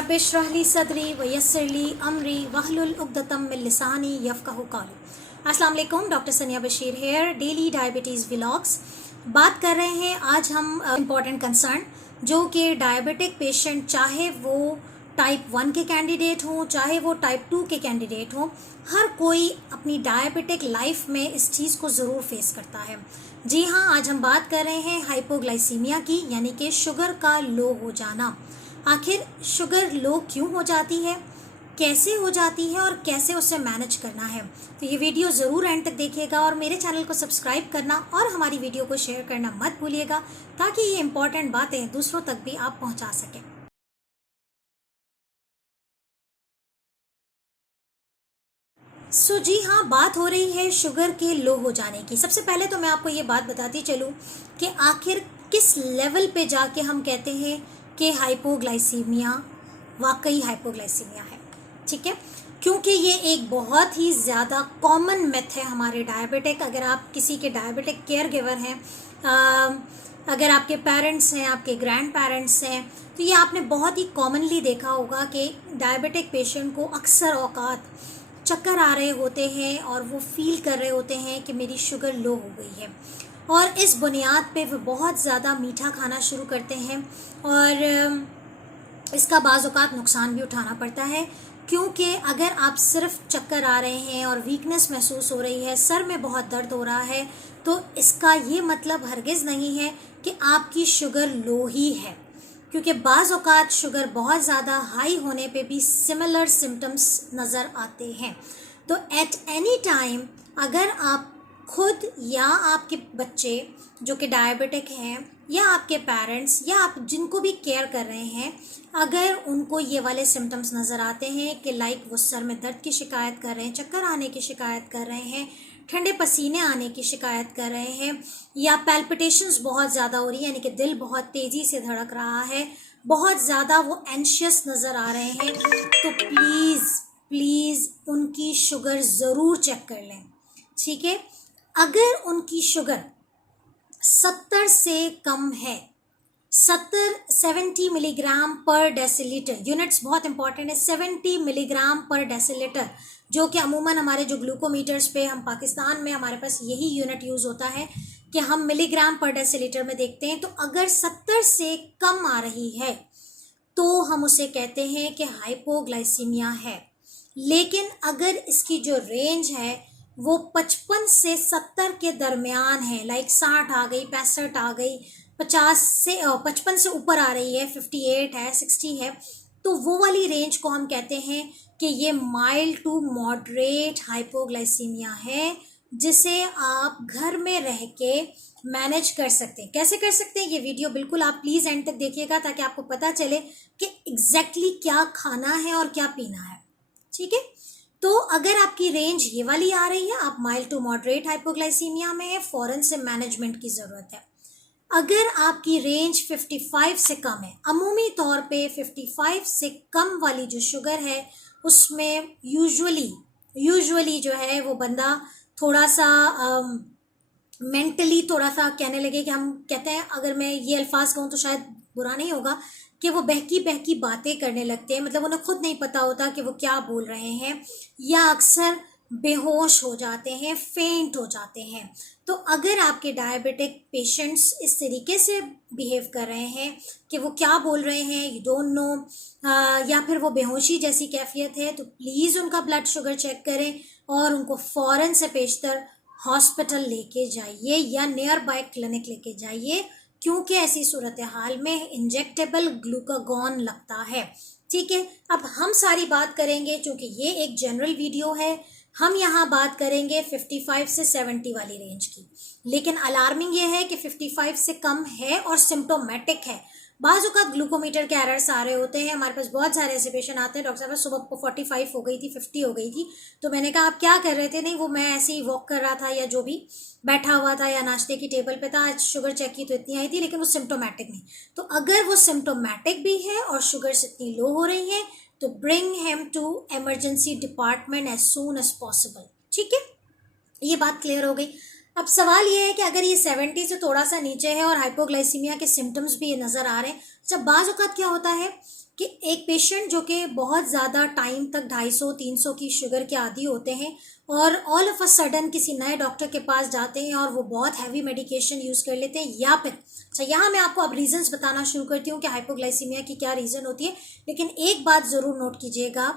रब इश्रह ली सदरी व यस्सिर ली अमरी वहलुल उक़दतम मिन लिसानी यफ़क़हू क़ौली। अस्सलाम वालेकुम, doctor Sania Bashir here, daily diabetes vlogs. बात कर रहे हैं आज हम इम्पॉर्टेंट कंसर्न जो कि डायबिटिक पेशेंट, चाहे वो टाइप 1 के कैंडिडेट हों, चाहे वो टाइप 2 के कैंडिडेट हों, हर कोई अपनी डायबिटिक लाइफ में इस चीज़ को ज़रूर फेस करता है। जी हाँ, आज हम बात कर रहे हैं हाइपोग्लाइसीमिया की, यानी कि शुगर का लो हो जाना। आखिर शुगर लो क्यों हो जाती है, कैसे हो जाती है और कैसे उसे मैनेज करना है। तो ये वीडियो ज़रूर एंड तक देखिएगा और मेरे चैनल को सब्सक्राइब करना और हमारी वीडियो को शेयर करना मत भूलिएगा, ताकि ये इम्पॉर्टेंट बातें दूसरों तक भी आप पहुंचा सकें। जी हाँ, बात हो रही है शुगर के लो हो जाने की। सबसे पहले तो मैं आपको ये बात बताती चलूँ कि आखिर किस लेवल पे जाके हम कहते हैं कि हाइपोग्लाइसीमिया वाकई हाइपोग्लाइसीमिया है। ठीक है, क्योंकि ये एक बहुत ही ज़्यादा कॉमन मिथ है हमारे डायबिटिक, अगर आप किसी के डायबिटिक केयर गिवर हैं, अगर आपके पेरेंट्स हैं, आपके ग्रैंड पेरेंट्स हैं, तो ये आपने बहुत ही कॉमनली देखा होगा कि डायबिटिक पेशेंट को अक्सर औकात चक्कर आ रहे होते हैं और वो फील कर रहे होते हैं कि मेरी शुगर लो हो गई है, और इस बुनियाद पे वो बहुत ज़्यादा मीठा खाना शुरू करते हैं और इसका बाज़ औक़ात नुकसान भी उठाना पड़ता है। क्योंकि अगर आप सिर्फ चक्कर आ रहे हैं और वीकनेस महसूस हो रही है, सर में बहुत दर्द हो रहा है, तो इसका ये मतलब हरगिज़ नहीं है कि आपकी शुगर लो ही है, क्योंकि बाज़ औक़ात शुगर बहुत ज़्यादा हाई होने पे भी सिमिलर सिम्टम्स नज़र आते हैं। तो एट एनी टाइम अगर आप खुद या आपके बच्चे जो कि डायबिटिक हैं, या आपके पेरेंट्स, या आप जिनको भी केयर कर रहे हैं, अगर उनको ये वाले सिम्टम्स नज़र आते हैं कि लाइक वो सर में दर्द की शिकायत कर रहे हैं, चक्कर आने की शिकायत कर रहे हैं, ठंडे पसीने आने की शिकायत कर रहे हैं, या पैल्पिटेशंस बहुत ज़्यादा हो रही है, यानी कि दिल बहुत तेज़ी से धड़क रहा है, बहुत ज़्यादा वो एंशियस नज़र आ रहे हैं, तो प्लीज़ उनकी शुगर ज़रूर चेक कर लें। ठीक है, अगर उनकी शुगर 70 से कम है, 70 मिलीग्राम पर डेसीलीटर, यूनिट्स बहुत इंपॉर्टेंट है, 70 मिलीग्राम पर डेसीलीटर, जो कि अमूमन हमारे जो ग्लूकोमीटर्स पे, हम पाकिस्तान में हमारे पास यही यूनिट यूज़ होता है कि हम मिलीग्राम पर डेसीलीटर में देखते हैं। तो अगर 70 से कम आ रही है तो हम उसे कहते हैं कि हाइपोग्लाइसीमिया है। लेकिन अगर इसकी जो रेंज है वो 55 से 70 के दरमियान है, लाइक 60 आ गई, 65 आ गई, 50 से 55 से ऊपर आ रही है, 58 है, 60 है, तो वो वाली रेंज को हम कहते हैं कि ये माइल्ड टू मॉडरेट हाइपोग्लाइसीमिया है, जिसे आप घर में रह के मैनेज कर सकते हैं। कैसे कर सकते हैं, ये वीडियो बिल्कुल आप प्लीज़ एंड तक देखिएगा, ताकि आपको पता चले कि एग्जैक्टली क्या खाना है और क्या पीना है। ठीक है, तो अगर आपकी रेंज ये वाली आ रही है, आप माइल्ड टू मॉडरेट हाइपोग्लाइसीमिया में है, फ़ौरन से मैनेजमेंट की ज़रूरत है। अगर आपकी रेंज 55 से कम है, अमूमी तौर पे 55 से कम वाली जो शुगर है उसमें यूजुअली जो है वो बंदा थोड़ा सा मेंटली थोड़ा सा कहने लगे कि, हम कहते हैं, अगर मैं ये अल्फाज कहूँ तो शायद बुरा नहीं होगा, कि वो बहकी बहकी बातें करने लगते हैं, मतलब उन्हें खुद नहीं पता होता कि वो क्या बोल रहे हैं, या अक्सर बेहोश हो जाते हैं, फेंट हो जाते हैं। तो अगर आपके डायबिटिक पेशेंट्स इस तरीके से बिहेव कर रहे हैं कि वो क्या बोल रहे हैं यू डोंट नो, या फिर वो बेहोशी जैसी कैफियत है, तो प्लीज़ उनका ब्लड शुगर चेक करें और उनको फ़ौरन से पेशतर हॉस्पिटल लेके जाइए या नियर बाय क्लिनिक लेके जाइए, क्योंकि ऐसी सूरत हाल में इंजेक्टेबल ग्लूकागॉन लगता है। ठीक है, अब हम सारी बात करेंगे, चूँकि ये एक जनरल वीडियो है, हम यहाँ बात करेंगे 55 से 70 वाली रेंज की। लेकिन अलार्मिंग ये है कि 55 से कम है और सिम्टोमेटिक है। बाज़ औक़ात ग्लूकोमीटर के एरर्स आ रहे होते हैं, हमारे पास बहुत सारे ऐसे पेशेंट आते हैं, डॉक्टर साहब सुबह को 45 हो गई थी, 50 हो गई थी, तो मैंने कहा आप क्या कर रहे थे, नहीं वो मैं ऐसे ही वॉक कर रहा था, या जो भी बैठा हुआ था, या नाश्ते की टेबल पे था, आज शुगर चेक की तो इतनी आई थी, लेकिन वो सिम्टोमेटिक नहीं। तो अगर वो सिम्टोमेटिक भी है और शुगर इतनी लो हो रही है, तो bring him to emergency department as soon as possible. ठीक है, ये बात क्लियर हो गई। अब सवाल ये है कि अगर ये 70 से थोड़ा सा नीचे है और हाइपोग्लाइसीमिया के सिम्टम्स भी ये नज़र आ रहे हैं, जब बाज़ औक़ात क्या होता है कि एक पेशेंट जो कि बहुत ज़्यादा टाइम तक 250-300 की शुगर के आदी होते हैं और ऑल ऑफ अ सडन किसी नए डॉक्टर के पास जाते हैं और वो बहुत हैवी मेडिकेशन यूज़ कर लेते हैं, या फिर अच्छा यहाँ मैं आपको अब रीजंस बताना शुरू करती हूँ कि हाइपोग्लाइसीमिया की क्या रीज़न होती है। लेकिन एक बात ज़रूर नोट कीजिएगा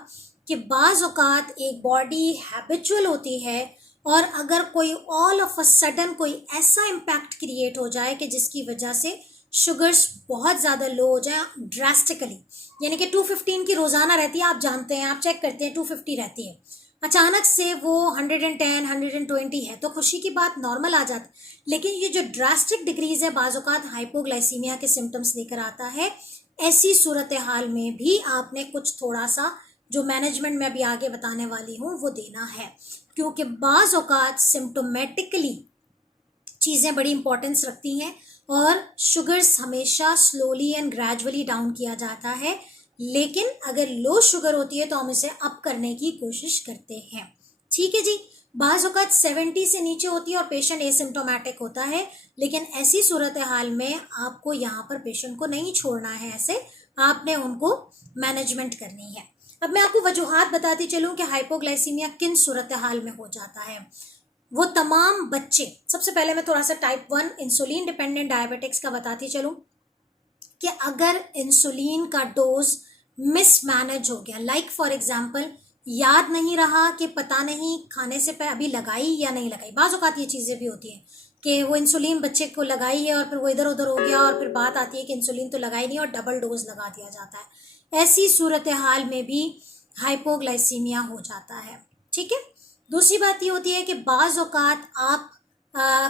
कि बाज़ औक़ात एक बॉडी हैबिचुअल होती है और अगर कोई ऑल ऑफ अ सडन कोई ऐसा इम्पैक्ट क्रिएट हो जाए कि जिसकी वजह से शुगर्स बहुत ज़्यादा लो हो जाए ड्रास्टिकली, यानी कि 215 की रोज़ाना रहती है, आप जानते हैं, आप चेक करते हैं 250 रहती है, अचानक से वो 110 120 है तो खुशी की बात, नॉर्मल आ जाता है। लेकिन ये जो ड्रास्टिक डिक्रीज़ है बाज़ औक़ात हाइपोग्लाइसीमिया के सिम्टम्स लेकर आता है। ऐसी सूरत हाल में भी आपने कुछ थोड़ा सा जो मैनेजमेंट में अभी आगे बताने वाली हूँ वो देना है, क्योंकि बाज़ औक़ात सिम्टोमेटिकली चीज़ें बड़ी इंपॉर्टेंस रखती हैं और शुगर्स हमेशा स्लोली एंड ग्रेजुअली डाउन किया जाता है। लेकिन अगर लो शुगर होती है तो हम इसे अप करने की कोशिश करते हैं। ठीक है जी, बाज़ औक़ात 70 से नीचे होती है और पेशेंट एसिम्प्टोमेटिक होता है, लेकिन ऐसी सूरत हाल में आपको यहाँ पर पेशेंट को नहीं छोड़ना है, ऐसे आपने उनको मैनेजमेंट करनी है। अब मैं आपको वजूहात बताती चलूँ कि हाइपोग्लाइसीमिया किन सूरत हाल में हो जाता है। वो तमाम बच्चे, सबसे पहले मैं थोड़ा सा टाइप 1 इंसुलिन डिपेंडेंट डायबिटिक्स का बताती चलूँ कि अगर इंसुलिन का डोज मिसमैनेज हो गया, लाइक फॉर एग्जांपल याद नहीं रहा कि पता नहीं खाने से पहले अभी लगाई या नहीं लगाई, बाज़ औक़ात ये चीज़ें भी होती हैं कि वो इंसुलिन बच्चे को लगाई है और फिर वो इधर उधर हो गया और फिर बात आती है कि इंसुलिन तो लगाई नहीं और डबल डोज लगा दिया जाता है। ऐसी सूरत हाल में भी हाइपोग्लाइसीमिया हो जाता है। ठीक है, दूसरी बात ये होती है कि बाज़ औक़ात आप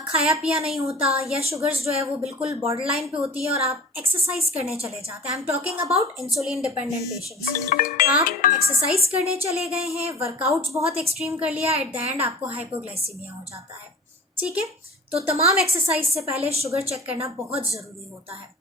खाया पिया नहीं होता या शुगर्स जो है वो बिल्कुल बॉर्डर लाइन पे होती है और आप एक्सरसाइज करने चले जाते हैं। I am talking about insulin dependent patients. आप एक्सरसाइज करने चले गए हैं, वर्कआउट्स बहुत एक्सट्रीम कर लिया, एट द एंड आपको हाइपोग्लाइसीमिया हो जाता है। ठीक है, तो तमाम एक्सरसाइज से पहले शुगर चेक करना बहुत ज़रूरी होता है।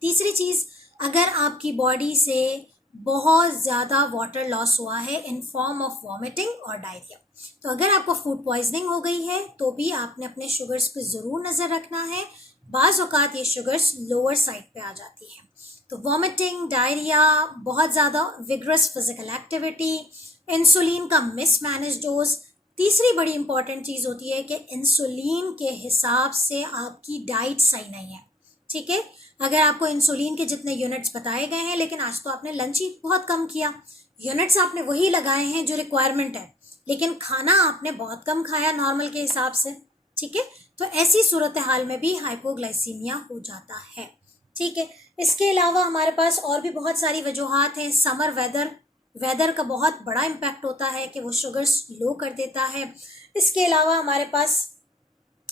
तीसरी चीज़, अगर आपकी बॉडी से बहुत ज़्यादा वाटर लॉस हुआ है इन फॉर्म ऑफ वॉमिटिंग और डायरिया, तो अगर आपको फूड पॉइजनिंग हो गई है तो भी आपने अपने शुगर्स पे ज़रूर नज़र रखना है। बाज़ औक़ात ये शुगर्स लोअर साइड पे आ जाती हैं, तो वॉमिटिंग, डायरिया, बहुत ज़्यादा विगरस फिजिकल एक्टिविटी, इंसुलिन का मिसमैनेज डोज। तीसरी बड़ी इंपॉर्टेंट चीज़ होती है कि इंसुलिन के हिसाब से आपकी डाइट सही नहीं है। ठीक है, अगर आपको इंसुलिन के जितने यूनिट्स बताए गए हैं, लेकिन आज तो आपने लंच ही बहुत कम किया, यूनिट्स आपने वही लगाए हैं जो रिक्वायरमेंट है, लेकिन खाना आपने बहुत कम खाया नॉर्मल के हिसाब से। ठीक है, तो ऐसी सूरत हाल में भी हाइपोग्लाइसीमिया हो जाता है। ठीक है, इसके अलावा हमारे पास और भी बहुत सारी वजूहात हैं। समर वेदर का बहुत बड़ा इम्पैक्ट होता है कि वो शुगर्स लो कर देता है। इसके अलावा हमारे पास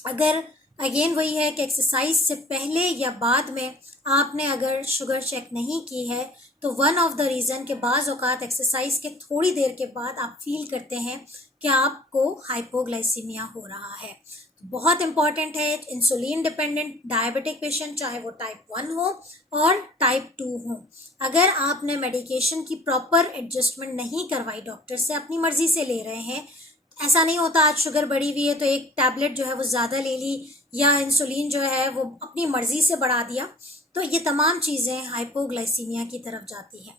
अगर अगेन वही है कि एक्सरसाइज से पहले या बाद में आपने अगर शुगर चेक नहीं की है तो वन ऑफ द रीज़न के बाज़ औक़ात एक्सरसाइज के थोड़ी देर के बाद आप फील करते हैं कि आपको हाइपोग्लाइसीमिया हो रहा है। तो बहुत इंपॉर्टेंट है, इंसुलिन डिपेंडेंट डायबिटिक पेशेंट, चाहे वो टाइप 1 हो और टाइप 2 हो, अगर आपने मेडिकेशन की प्रॉपर एडजस्टमेंट नहीं करवाई, डॉक्टर से अपनी मर्ज़ी से ले रहे हैं, ऐसा नहीं होता आज शुगर बढ़ी हुई है तो एक टैबलेट जो है वो ज़्यादा ले ली या इंसुलिन जो है वो अपनी मर्ज़ी से बढ़ा दिया, तो ये तमाम चीज़ें हाइपोग्लाइसीमिया की तरफ जाती हैं।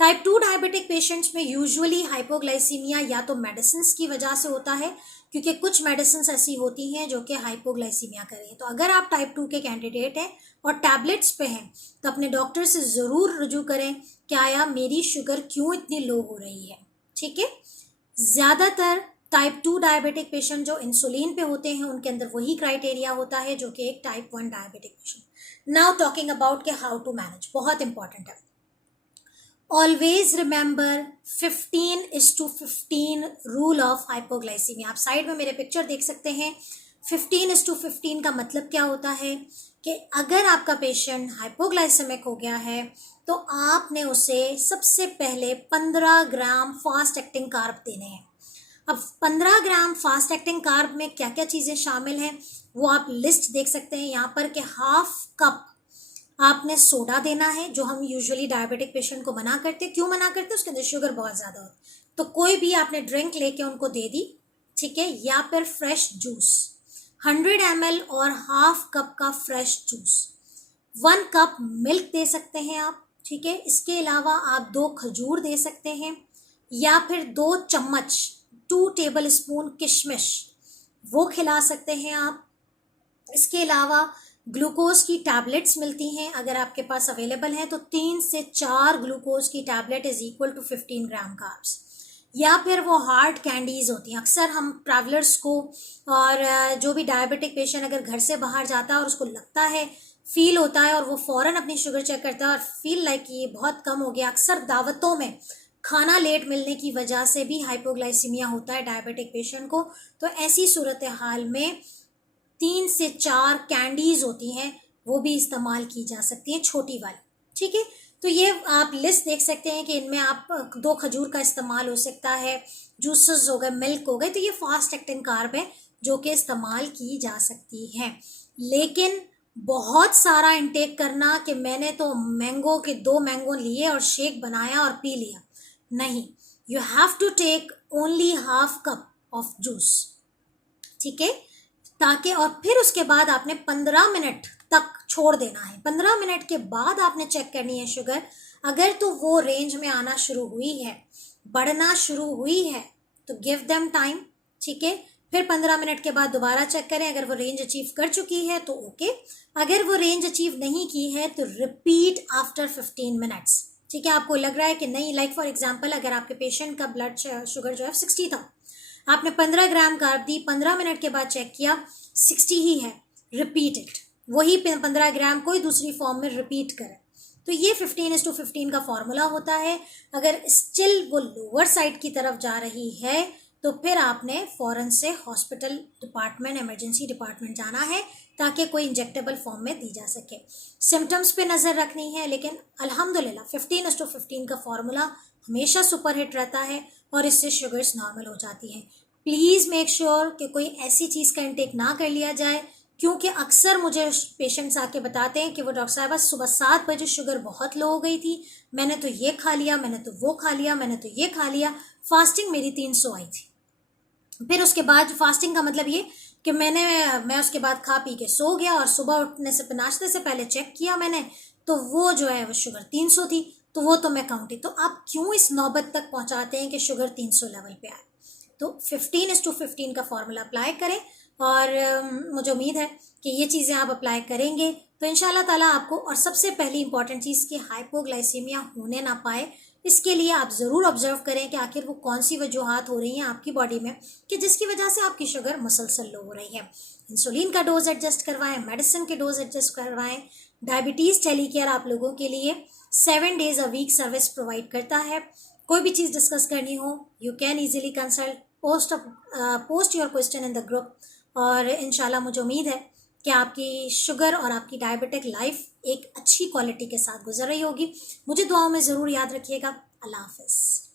टाइप 2 डायबिटिक पेशेंट्स में यूजुअली हाइपोग्लाइसीमिया या तो मेडिसिन्स की वजह से होता है, क्योंकि कुछ मेडिसिन्स ऐसी होती हैं जो कि हाइपोग्लाइसीमिया करें। तो अगर आप टाइप 2 के कैंडिडेट हैं और टैबलेट्स पे हैं तो अपने डॉक्टर से ज़रूर रुजू करें कि आया मेरी शुगर क्यों इतनी लो हो रही है। ठीक है, ज़्यादातर टाइप 2 डायबिटिक पेशेंट जो इंसुलिन पे होते हैं उनके अंदर वही क्राइटेरिया होता है जो कि एक type 1 diabetic patient. Now talking about के हाउ टू मैनेज, बहुत इंपॉर्टेंट है। Always remember 15:15 rule of hypoglycaemia. आप साइड में मेरे पिक्चर देख सकते हैं। 15:15 का मतलब क्या होता है कि अगर आपका पेशेंट हाइपोग्लाइसेमिक हो गया है तो आपने उसे सबसे पहले 15 ग्राम फास्ट एक्टिंग कार्ब देने हैं। अब 15 ग्राम फास्ट एक्टिंग कार्ब में क्या क्या चीज़ें शामिल हैं वो आप लिस्ट देख सकते हैं यहाँ पर कि हाफ कप आपने सोडा देना है, जो हम यूजुअली डायबिटिक पेशेंट को मना करते हैं। क्यों मना करते हैं? उसके अंदर शुगर बहुत ज़्यादा होती है, तो कोई भी आपने ड्रिंक लेके उनको दे दी, ठीक है, या फिर फ्रेश जूस 100 ml और हाफ कप का फ्रेश जूस, 1 कप मिल्क दे सकते हैं आप, ठीक है। इसके अलावा आप 2 खजूर दे सकते हैं, या फिर 2 चम्मच 2 टेबल स्पून किशमिश वो खिला सकते हैं आप। इसके अलावा ग्लूकोज की टैबलेट्स मिलती हैं, अगर आपके पास अवेलेबल हैं तो 3 से 4 ग्लूकोज की tablet is equal to 15 gram carbs. या फिर वो हार्ड कैंडीज़ होती हैं, अक्सर हम ट्रैवलर्स को और जो भी डायबिटिक पेशेंट अगर घर से बाहर जाता है और उसको लगता है, फील होता है, और वो फ़ौरन अपनी शुगर चेक करता है और फील लाइक ये बहुत कम हो गया। अक्सर दावतों में खाना लेट मिलने की वजह से भी हाइपोग्लाइसीमिया होता है डायबिटिक पेशेंट को। तो ऐसी सूरत हाल में 3 से 4 कैंडीज़ होती हैं, वो भी इस्तेमाल की जा सकती हैं, छोटी वाली। ठीक है, तो ये आप लिस्ट देख सकते हैं कि इनमें आप 2 खजूर का इस्तेमाल हो सकता है, जूसेस हो गए, मिल्क हो गए, तो ये फास्ट एक्टिंग कार्ब है जो कि इस्तेमाल की जा सकती है। लेकिन बहुत सारा इंटेक करना कि मैंने तो मैंगो के 2 मैंगो लिए और शेक बनाया और पी लिया, नहीं, you have to take only half cup of juice. ठीक है, ताकि और फिर उसके बाद आपने 15 मिनट तक छोड़ देना है। 15 मिनट के बाद आपने चेक करनी है शुगर। अगर तो वो रेंज में आना शुरू हुई है, बढ़ना शुरू हुई है, तो गिव देम टाइम। ठीक है, फिर 15 मिनट के बाद दोबारा चेक करें, अगर वो रेंज अचीव कर चुकी है तो ओके, अगर वो रेंज अचीव नहीं की है तो रिपीट आफ्टर 15 मिनट्स। ठीक है, आपको लग रहा है कि नहीं, लाइक फॉर एग्जाम्पल अगर आपके पेशेंट का ब्लड शुगर जो है 60 था, आपने 15 ग्राम कार्ब दी, 15 मिनट के बाद चेक किया 60 ही है, रिपीट इट, वही 15 ग्राम कोई दूसरी फॉर्म में रिपीट करें। तो ये 15:15 का फॉर्मूला होता है। अगर स्टिल वो लोअर साइड की तरफ जा रही है तो फिर आपने फ़ौरन से हॉस्पिटल डिपार्टमेंट, इमरजेंसी डिपार्टमेंट जाना है ताकि कोई इंजेक्टेबल फॉर्म में दी जा सके। सिम्टम्स पे नज़र रखनी है, लेकिन अल्हम्दुलिल्लाह 15:15 का फॉर्मूला हमेशा सुपर हिट रहता है और इससे शुगर्स नॉर्मल हो जाती हैं। प्लीज़ मेक श्योर कि कोई ऐसी चीज़ का इंटेक ना कर लिया जाए, क्योंकि अक्सर मुझे पेशेंट्स आके बताते हैं कि वो डॉक्टर साहब सुबह 7 बजे शुगर बहुत लो हो गई थी, मैंने तो ये खा लिया, मैंने तो वो खा लिया, मैंने तो ये खा लिया, फास्टिंग मेरी 300 आई थी। फिर उसके बाद फास्टिंग का मतलब ये कि मैं उसके बाद खा पी के सो गया और सुबह उठने से नाश्ते से पहले चेक किया मैंने, तो वो जो है वो शुगर 300 थी, तो वो तो मैं काउंटी। तो आप क्यों इस नौबत तक पहुंचाते हैं कि शुगर 300 लेवल पे आए? तो 15:15 का फॉर्मूला अप्लाई करें, और मुझे उम्मीद है कि ये चीज़ें आप अप्लाई करेंगे तो इंशाल्लाह ताला आपको, और सबसे पहली इंपॉर्टेंट चीज़ कि हाइपोग्लाइसीमिया होने ना पाए, इसके लिए आप ज़रूर ऑब्जर्व करें कि आखिर वो कौन सी वजूहात हो रही हैं आपकी बॉडी में कि जिसकी वजह से आपकी शुगर मुसलसल लो हो रही है। इंसुलिन का डोज एडजस्ट करवाएं, मेडिसिन के डोज एडजस्ट करवाएं। डायबिटीज़ टेलीकेयर आप लोगों के लिए 7 days a week service provide करता है। कोई भी चीज़ डिस्कस करनी हो, you can easily consult, post your question in the group, और इंशाल्लाह मुझे उम्मीद है कि आपकी शुगर और आपकी डायबिटिक लाइफ एक अच्छी क्वालिटी के साथ गुजर रही होगी। मुझे दुआओं में ज़रूर याद रखिएगा। अल्लाह हाफ़िज़।